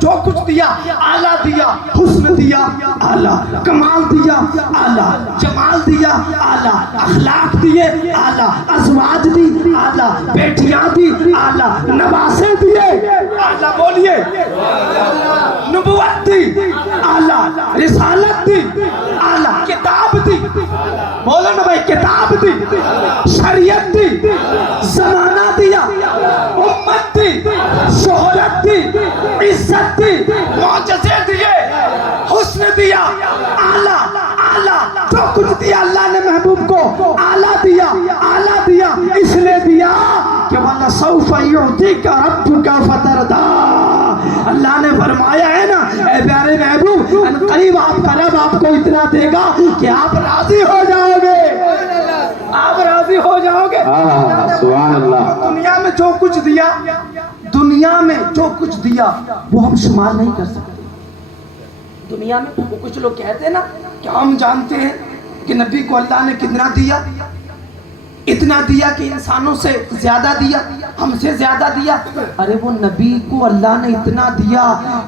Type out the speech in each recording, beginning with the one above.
جو کچھ دیا آلہ دیا، حسن دیا آلہ، کمال دیا آلہ، جمال دیا آلہ، اخلاق دیے آلہ، ازواج دی آلہ، بیٹیاں دی آلہ، نواسے دیے آلہ، بولیے نبوت دی آلہ، رسالت دی آلہ، کتاب دی، بولو نا بھائی کتاب دی، شریعت دی، زمانہ دیا، امت دی، شہرت دی، عزت دی، معجزے دیے، حسن دیا آلہ آلہ، جو کچھ دیا اللہ نے محبوب کو آلہ دیا، آلہ دیا، اس نے دیا کہ وَلَسَوْفَ يُعْطِيكَ رَبُّكَ فَتَرْضَىٰ۔ اللہ نے فرمایا ہے نا اے پیارے محبوب ان قریب آپ کا رب آپ کو اتنا دے گا کہ آپ راضی ہو جاؤ گے، آپ راضی ہو جاؤ گے۔ سبحان اللہ۔ دنیا میں جو کچھ دیا، دنیا میں جو کچھ دیا وہ ہم شمار نہیں کر سکتے۔ دنیا میں وہ کچھ لوگ کہتے ہیں نا کہ ہم جانتے ہیں کہ نبی کو اللہ نے کتنا دیا، اتنا دیا کہ انسانوں سے زیادہ دیا، ہم سے زیادہ دیا۔ ارے وہ نبی کو اللہ نے اتنا دیا،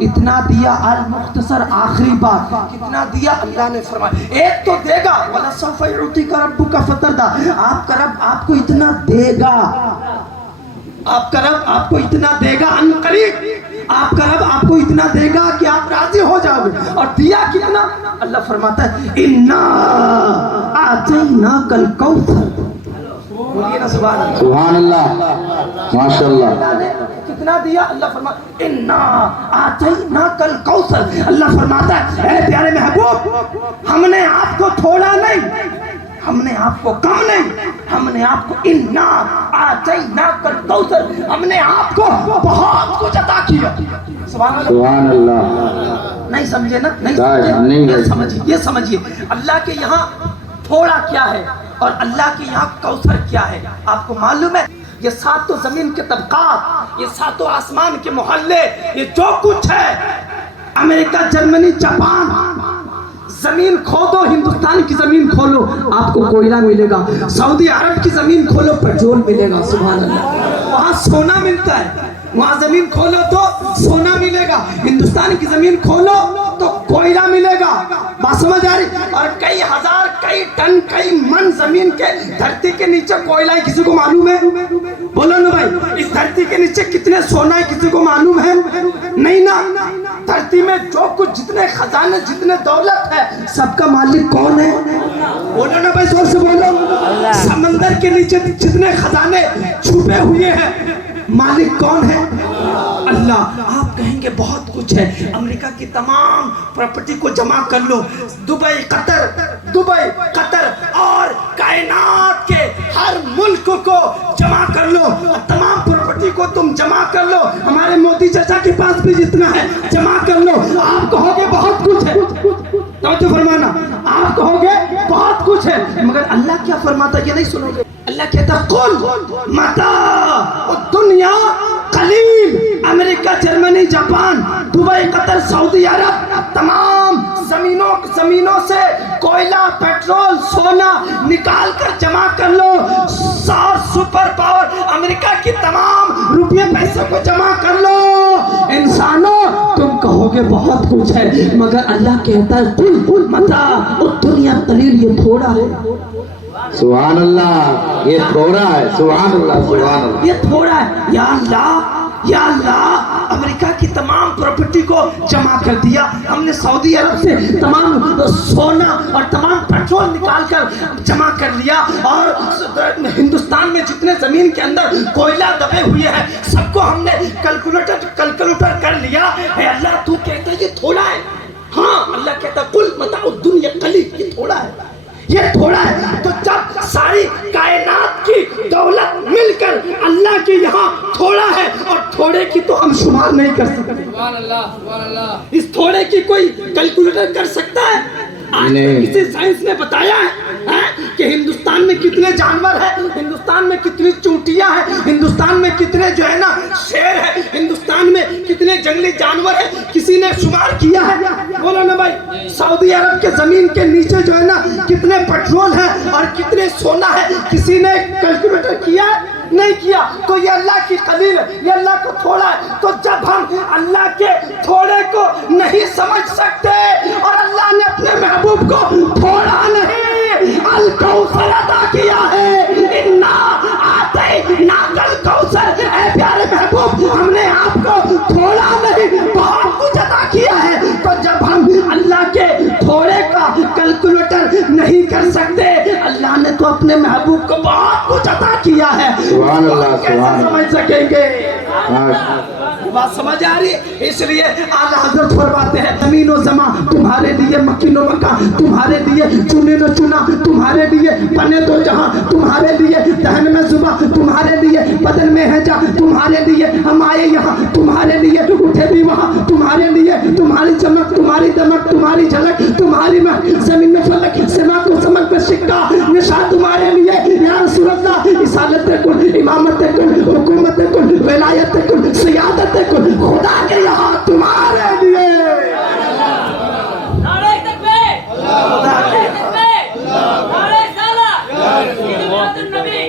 اتنا دیا، المختصر آخری بات کتنا دیا اللہ نے فرمایا ایک تو دے گا، وَلَسَوْفَ يُعْطِيكَ رَبُّكَ فَتَرْضَىٰ، آپ کا رب آپ کو اتنا دے گا، آپ کا رب آپ کو اتنا دے گا، ان قریب آپ کا رب آپ کو اتنا دے گا کہ آپ راضی ہو جاؤ گے۔ اور دیا کتنا؟ اللہ فرماتا ہے اِنَّا أَعْطَيْنَاكَ الْكَوْثَرَ، بولیے نا سبحان اللہ، سبحان اللہ، ماشاءاللہ۔ اللہ نے کتنا دیا؟ اللہ فرماتا ہے اِنَّا أَعْطَيْنَاكَ الْكَوْثَرَ، اللہ فرماتا ہے اے پیارے محبوب ہم نے آپ کو تھوڑا نہیں، ہم نے آپ کو کم نہیں، ہم نے آپ کو اِنَّا أَعْطَيْنَاكَ الْكَوْثَرَ، ہم نے آپ کو بہت کچھ عطا کیا۔ سبحان اللہ، سبحان اللہ۔ نہیں سمجھے نا؟ نہیں یہ سمجھیے، یہ سمجھیے اللہ کے یہاں تھوڑا کیا ہے اور اللہ کے یہاں کوثر کیا ہے۔ آپ کو معلوم ہے یہ ساتوں زمین کے طبقات، یہ ساتوں آسمان کے محلے، یہ جو کچھ ہے، امریکہ، جرمنی، جاپان، زمین کھودو، ہندوستان کی زمین کھولو آپ کو کوئلہ ملے گا، سعودی عرب کی زمین کھولو پیٹرول ملے گا، سبحان اللہ، وہاں سونا ملتا ہے، وہاں زمین کھولو تو سونا ملے گا، ہندوستان کی زمین کھولو تو کوئلہ ملے گا، بات سمجھ آ رہی؟ اور کئی ہزار، کئی ٹن، کئی من زمین کے دھرتی کے نیچے کوئلہ ہے، کسی کو معلوم ہے؟ بولو نا بھائی اس دھرتی کے نیچے کتنے سونا ہے کسی کو معلوم ہے؟ نہیں نا۔ دھرتی میں جو کچھ جتنے خزانے، جتنے دولت ہے، سب کا مالک کون ہے؟ بولو نا بھائی زور سے بولو۔ سمندر کے نیچے جتنے خزانے چھپے ہوئے ہیں مالک کون ہے؟ اللہ۔ آپ کہیں گے بہت کچھ ہے، امریکہ کی تمام پراپرٹی کو جمع کر لو، دبئی قطر اور کائنات کے ہر ملک کو جمع کر لو، تمام پراپرٹی کو تم جمع کر لو، ہمارے مودی چچا کے پاس بھی جتنا ہے جمع کر لو، آپ کہو گے بہت کچھ ہے۔ توجہ فرمانا، آپ کہو گے بہت کچھ ہے، مگر اللہ کیا فرماتا یہ نہیں سنو گے؟ اللہ کہتا قل متاع الدنیا قلیل، امریکہ، جرمنی، جاپان، دبئی، قطر، سعودی عرب، تمام زمینوں سے کوئلہ، پیٹرول، سونا نکال کر جمع کر لو، اور سپر پاور امریکہ کی تمام روپے پیسے کو جمع کر لو، انسانوں تم کہو گے بہت کچھ ہے، مگر اللہ کہتا ہے قل متاع الدنیا قلیل، یہ تھوڑا ہے، سبحان اللہ، یہ تھوڑا ہے، سبحان اللہ، سبحان اللہ، یہ تھوڑا ہے۔ یا اللہ، یا اللہ، امریکہ کی تمام پراپرٹی کو جمع کر دیا، ہم نے سعودی عرب سے تمام سونا اور تمام پیٹرول نکال کر جمع کر لیا، اور ہندوستان میں جتنے زمین کے اندر کوئلہ دبے ہوئے ہیں سب کو ہم نے کیلکولیٹر کر لیا ہے۔ اللہ تو کہتا ہے یہ تھوڑا ہے؟ ہاں، اللہ کہتا ہے قل متاع الدنیا قلیل، یہ تھوڑا ہے، یہ تھوڑا ہے۔ تو جب ساری کائنات کی دولت مل کر اللہ کے یہاں تھوڑا ہے، اور تھوڑے کی تو ہم شمار نہیں کر سکتے، سبحان اللہ، سبحان اللہ، اس تھوڑے کی کوئی کیلکولیٹر کر سکتا ہے؟ آج تک کسی سائنس نے بتایا ہے کہ ہندوستان میں کتنے جانور ہیں، ہندوستان میں کتنی چونٹیاں ہیں، ہندوستان میں کتنے جو ہے نا شیر ہے، ہندوستان میں کتنے جنگلی جانور ہیں، کسی نے شمار کیا ہے؟ بولو نا بھائی، سعودی عرب کے زمین کے نیچے جو ہے نا کتنے پیٹرول ہے اور کتنے سونا ہے، کسی نے کیلکولیٹر کیا ہے؟ نہیں کیا تو یہ اللہ کی قلیل ہے، یہ اللہ کو تھوڑا ہے۔ تو جب ہم اللہ کے تھوڑے کو نہیں سمجھ سکتے اور اللہ نے اپنے محبوب کو تھوڑا نہیں الکوثر عطا کیا ہے، انا اعطیناک الکوثر، اے پیارے محبوب ہم نے آپ کو تھوڑا نہیں بہت کچھ عطا کیا ہے۔ تو جب ہم اللہ کے تھوڑے کا کیلکولیٹر نہیں کر سکتے، اللہ نے تو اپنے محبوب کو بہت کچھ عطا کیا ہے، سبحان اللہ، کیسے سبحان سمجھ سکیں گے؟ بات سمجھ آ رہی ہے؟ اس لیے اعلیٰ حضرت فرماتے ہیں زمین و زمان تمہارے لیے، مکین و مکان تمہارے لیے، چنے و چنا تمہارے لیے، بنے تو جہاں تمہارے لیے، دہن میں زباں تمہارے لیے، بدن میں ہے جا تمہارے لیے، ہم آئے یہاں تمہارے لیے، اٹھے بھی وہاں تمہارے لیے، تمہاری چمک تمہاری دمک تمہاری جھلک تمہاری مہک، زمین میں فلک سما کو سمجھ پہ سکہ نشان تمہارے لیے، یا رسول اللہ رسالت کن، امامت کن، حکومت کن، ولایت کن، سیادت کن، خدا کے یہاں تمہارے لیے۔ نعرہ تکبیر، نعرہ تکبیر، نعرہ رسالہ، محمد النبی